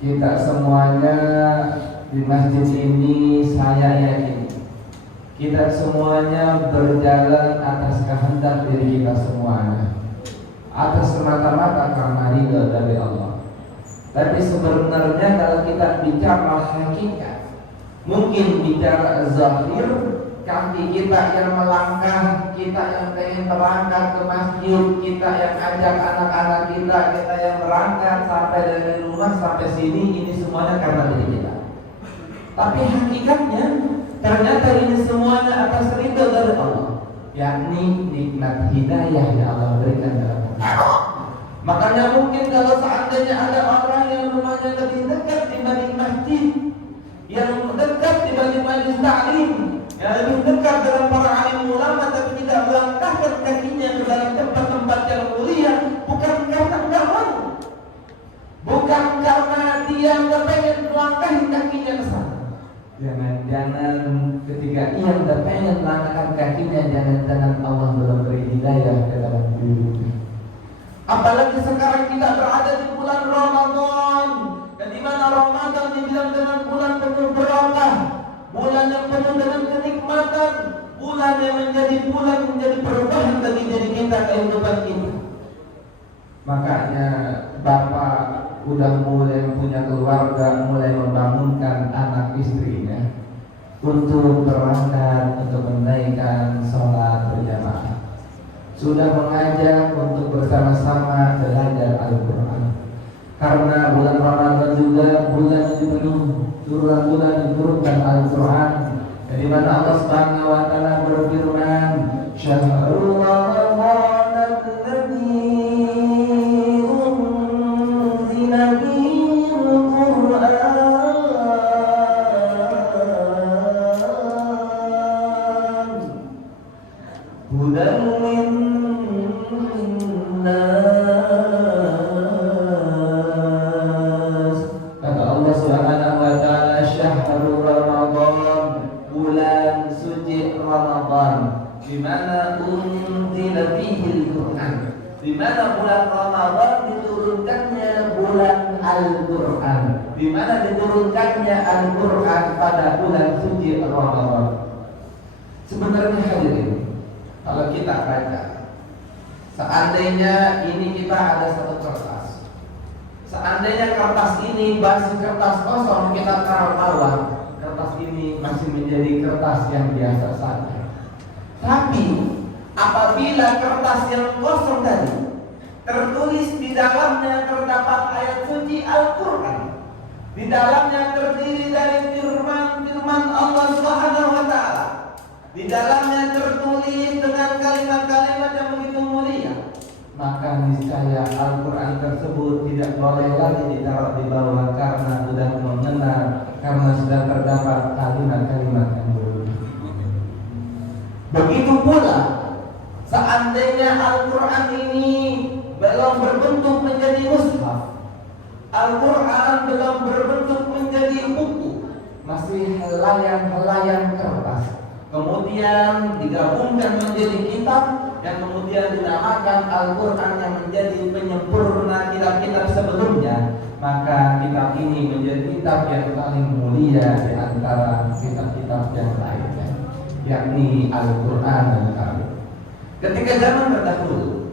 Kita semuanya di masjid ini, saya yakin kita semuanya berjalan atas kehendak diri kita semuanya, atas semata-mata karena ridha dari Allah. Tapi sebenarnya kalau kita bicara hakikat, mungkin bicara zahir, kaki kita yang melangkah, kita yang pengen berangkat ke masjid, kita yang ajak anak-anak kita yang berangkat sampai dari rumah sampai sini, ini semuanya karena diri kita. Tapi hakikatnya ternyata ini semuanya atas ridha dari Allah, yakni nikmat hidayah yang Allah berikan dalam hati. Makanya mungkin kalau seandainya ada orang yang rumahnya lebih dekat dibanding masjid, yang dekat dibanding majelis taklim, yang lebih dekat dengan para alim ulama, tapi tidak melangkahkan kakinya ke dalam tempat-tempat yang mulia, bukan karena enggak mau, bukan karena dia enggak pengen melangkahi kakinya ke sana. Jangan ketika ia enggak pengen melangkahkan kakinya, jangan Allah belum beri hidayah ke dalam dirinya. Apalagi sekarang kita berada di bulan Ramadan, dan di mana Ramadan dibilang dengan bulan penuh berkah, bulan yang penuh dengan kenikmatan, bulan yang menjadi perubahan bagi diri kita, kehidupan kita. Makanya Bapak udah mulai punya keluarga, mulai membangunkan anak istrinya untuk berangkat untuk menaikkan sholat berjamaah. Sudah mengajak untuk bersama-sama belajar Al-Quran. Karena bulan Ramadan juga bulan yang penuh bulan diturunkan Al-Quran, dari mana Allah Subhanahu wa taala berfirman, "Syahrul Ramadan alladzi unzila fihil Qur'an hudan linnas." Kata Allah Subhanahu wa taala, syahrul Ramadan, bulan suci Ramadan, di mana unzila fihil Qur'an, di mana bulan Ramadan diturunkannya bulan Al-Qur'an, di mana diturunkannya Al-Qur'an pada bulan suci Ramadan. Sebenarnya hadirin, kalau kita baca, seandainya ini kita ada satu kertas, seandainya kertas ini masih kertas kosong, kita taruh bawah, kertas ini masih menjadi kertas yang biasa saja. Tapi apabila kertas yang kosong tadi tertulis di dalamnya terdapat ayat suci Al-Quran, di dalamnya terdiri dari firman Allah Subhanahu wa taala, di dalamnya tertulis dengan kalimat-kalimat yang begitu mulia, maka niscaya Al-Quran tersebut tidak boleh lagi ditaruh di bawah, karena sudah mengenal, karena sudah terdapat kalimat-kalimat yang mulia. Begitu pula seandainya Al-Quran ini belum berbentuk menjadi mushaf, Al-Quran belum berbentuk menjadi buku, masih helaian-helaian kertas, kemudian digabungkan menjadi kitab, yang kemudian dinamakan Al-Quran yang menjadi penyempurna kitab-kitab sebelumnya, maka kitab ini menjadi kitab yang paling mulia di antara kitab-kitab yang lainnya, yakni Al-Quran Al-Karim. Ketika zaman terdahulu,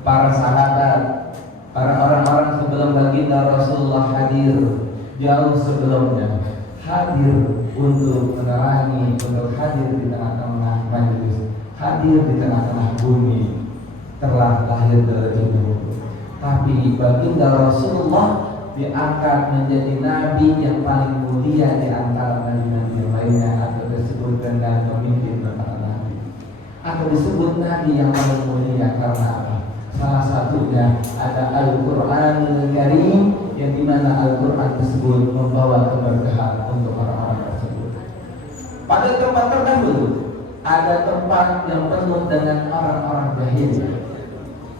para sahabat, para orang-orang sebelum baginda Rasulullah hadir, jauh sebelumnya hadir untuk menerangi, untuk hadir di tengah-tengah majelis, hadir di tengah-tengah bumi, telah lahir dari tubuh. Tapi baginda Rasulullah diangkat menjadi nabi yang paling mulia di antara nabi-nabi yang lainnya, atau disebut dengan pemimpin para nabi, atau disebut nabi yang paling mulia karena apa? Salah satunya ada Al-Quran Al-Karim, yang dimana Al-Quran tersebut membawa keberkahan untuk orang-orang tersebut. Pada tempat terdahulu ada tempat yang penuh dengan orang-orang jahiliyah,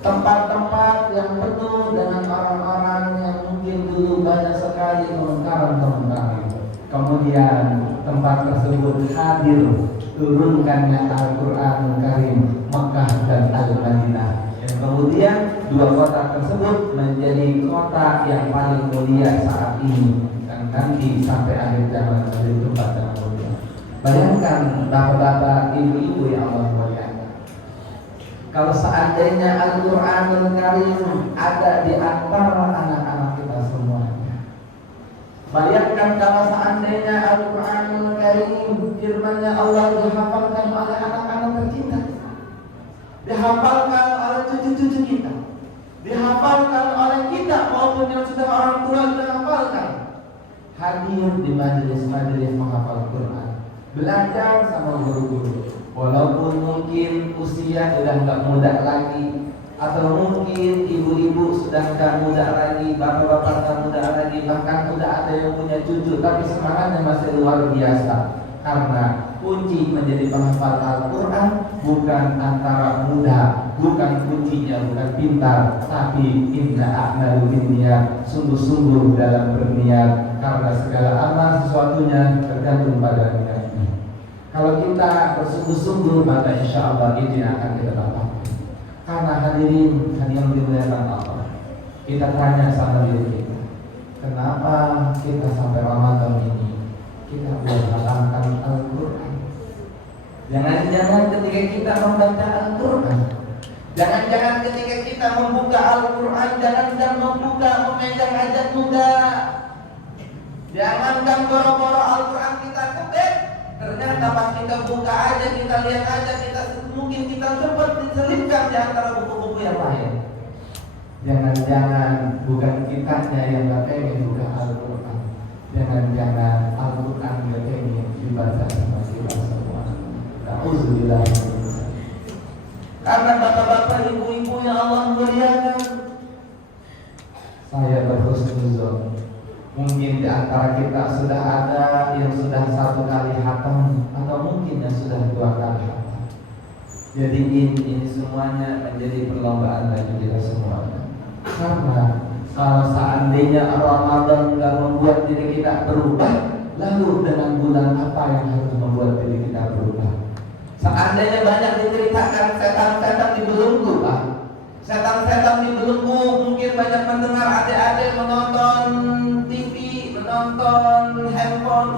tempat-tempat yang penuh dengan orang-orang yang mungkin dulu banyak sekali kemungkaran-kemungkaran. Kemudian tempat tersebut hadir turunkannya Al-Quran Al-Karim, Makkah dan Al-Madinah, yang kemudian dua kota tersebut menjadi kota yang paling mulia saat ini dan nanti sampai akhir zaman menjadi tempat yang mulia. Bayangkan bapak-bapak, ibu-ibu yang Allah muliakan, kalau seandainya Al-Quranul Karim ada di antara anak-anak kita semuanya. Bayangkan kalau seandainya Al-Quranul Karim firman-Nya Allah dihafalkan oleh anak-anak tercinta, dihafalkan oleh cucu-cucu kita, dihafalkan oleh kita maupun yang sudah orang tua dihafalkan. Hadir di majelis-majelis menghafal Quran, belajar sama guru-guru, walaupun mungkin usia sudah nggak muda lagi, atau mungkin ibu-ibu sudah nggak muda lagi, bapak-bapak nggak muda lagi, bahkan sudah ada yang punya cucu, tapi semangatnya masih luar biasa. Karena kunci menjadi penghafal Al-Quran bukan antara muda, bukan kuncinya bukan pintar, tapi inna a'malu binniyat, sungguh-sungguh dalam berniat, karena segala amal sesuatunya tergantung pada niatnya. Kalau kita bersungguh-sungguh, maka insya Allah ini akan kita dapat. Karena hadirin yang dimuliakan Allah, kita tanya sama diri kita, kenapa kita sampai Ramadan ini kita belum hatamkan Al-Quran? Jangan-jangan ketika kita membaca Al-Quran, jangan-jangan ketika kita membuka Al-Quran, jangan-jangan membuka memegang ayat muda, jangankan boro-boro Al-Quran kita kebet, ternyata pas kita buka aja, kita lihat aja, mungkin kita sempat diselipkan di antara buku-buku yang lain. Jangan-jangan bukan kitanya yang gak pengen buka Al-Quran, jangan-jangan Al-Quran gak pengen dibaca sama kita semua. Na'udzubillah. Karena bapak-bapak, ibu-ibu yang Allah muliakan, saya berhusnuzon, mungkin di antara kita sudah ada yang sudah 1 kali khatam, atau mungkin yang sudah 2 kali khatam. Jadi ini semuanya menjadi perlombaan bagi kita semuanya. Karena kalau seandainya Ramadan tidak membuat diri kita berubah, lalu dengan bulan apa yang harus membuat diri kita berubah? Seandainya banyak diceritakan setan-setan di belenggu, setan-setan di belenggu, mungkin banyak mendengar adik-adik menonton TV, menonton handphone,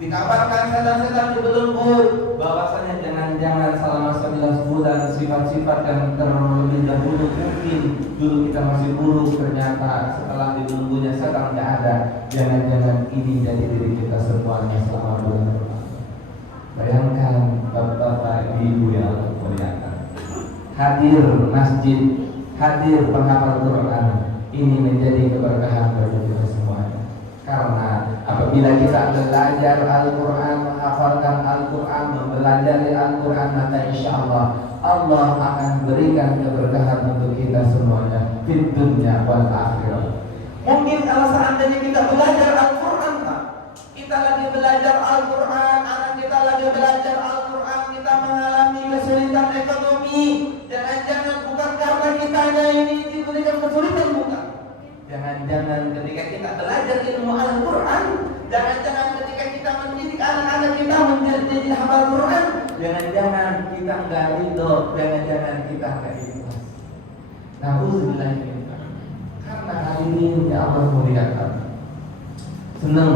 dikabarkan setan-setan di belenggu, bahwasanya jangan-jangan selama 11 bulan sifat-sifat yang terlebih dahulu mungkin dulu kita masih buruk, ternyata setelah di belenggunya setan tidak ada. Jangan-jangan ini jadi diri kita semuanya selama bulan Ramadan. Bayangkan bapak-bapak, ibu yang Allah muliakan, hadir masjid, hadir penghafal Quran, ini menjadi keberkahan bagi kita semuanya. Karena apabila kita belajar Al-Quran, menghafalkan Al-Quran, mempelajari Al-Quran, maka insya Allah Allah akan berikan keberkahan untuk kita semuanya di dunia wal akhirah. Mungkin kalau seandainya kita belajar Al-Quran, kita lagi belajar Al-Quran, anak kita lagi belajar Al-Quran, kita mengalami kesulitan ekonomi, jangan-jangan bukan karena kitanya ini diberikan kesulitan, bukan. Jangan-jangan ketika kita belajar ilmu Al-Quran, jangan-jangan ketika kita mendidik anak-anak kita menjadi hafal Quran, jangan-jangan kita enggak ridho, jangan-jangan kita enggak ikhlas. Na'udzubillah. Karena hadirin yang Allah muliakan, senang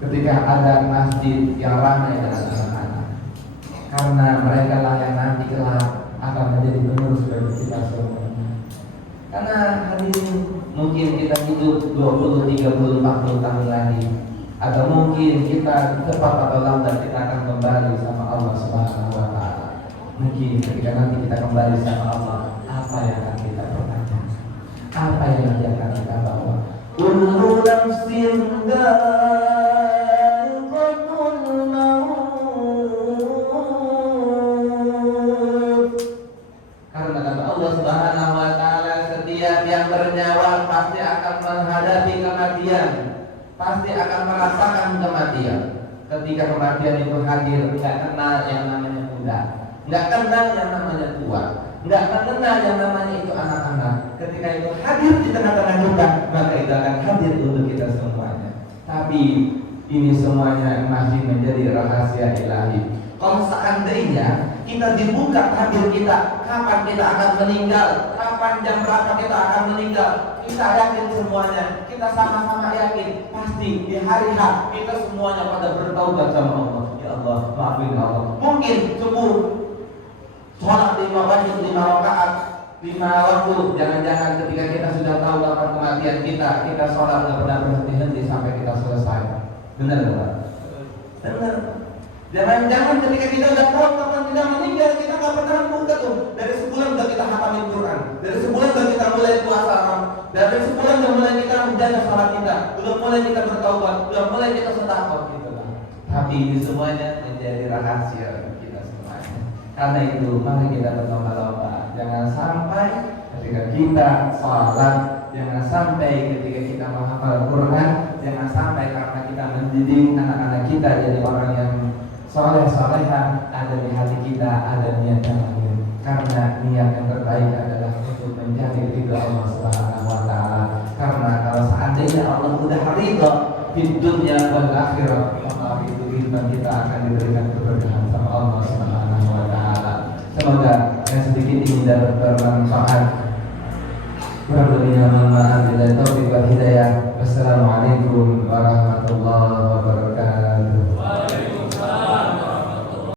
ketika ada masjid yang ramai dengan anak-anak, karena mereka lah yang nanti kelak akan menjadi penerus bagi kita semua. Karena hadirin, mungkin kita hidup 20, 30, 40 tahun lagi, atau mungkin kita cepat atau lambat kita akan kembali sama Allah Subhanahu wa Ta'ala. Mungkin ketika nanti kita kembali sama Allah, apa yang akan kita pertanyakan? Apa yang nanti akan kita bawa? Kullu nafsin dha'iqatul maut. Karena kata Allah Subhanahu wa Ta'ala, setiap yang bernyawa pasti akan menghadapi kematian, pasti akan merasakan kematian. Ketika kematian itu hadir, tidak kenal yang namanya muda, tidak kenal yang namanya tua, tidak mengenal yang namanya itu anak-anak. Ketika itu hadir di tengah-tengah kita, maka itu akan hadir untuk kita semuanya. Tapi ini semuanya masih menjadi rahasia ilahi. Kalau seandainya kita dibuka tabir kita, kapan kita akan meninggal, kapan jam berapa kita akan meninggal. Kita yakin semuanya, kita sama-sama yakin pasti di hari H kita semuanya pada bertaubat sama Allah. Ya Allah, maafin Allah. Mungkin subuh sholat 5 wajib, 5 rakaat, 5 waktu. Jangan-jangan ketika kita sudah tahu kapan kematian kita sholat nggak pernah berhenti-henti sampai kita selesai. Benar nggak? Benar. Jangan-jangan ketika kita udah tahu kapan kita meninggal, kita nggak pernah buka tuh. Dari sebulan udah kita hafalin Quran, dari sebulan udah kita mulai puasa, dari sebulan udah mulai kita menjaga salat kita, udah mulai kita bertaubat, udah mulai kita sedekah gitu lah. Tapi ini semuanya menjadi rahasia kita semuanya. Karena itu mari kita berlomba-lomba. Jangan sampai ketika kita sholat, jangan sampai ketika kita menghafal Quran, jangan sampai karena kita mendidik anak-anak kita jadi orang yang soleh-soleha, ada di hati kita ada niat yang lain. Karena niat yang terbaik adalah untuk mencari ridha Allah Subhanahu wa taala. Karena kalau seandainya Allah sudah ridha di dunia wal akhirah, maka itu iman kita akan diberikan keberkahan sama Allah Subhanahu wa taala. Semoga yang sedikit ini dapat bermanfaat. Kurang lebihnya mohon maaf, bila taufik wal hidayah. Wassalamualaikum warahmatullahi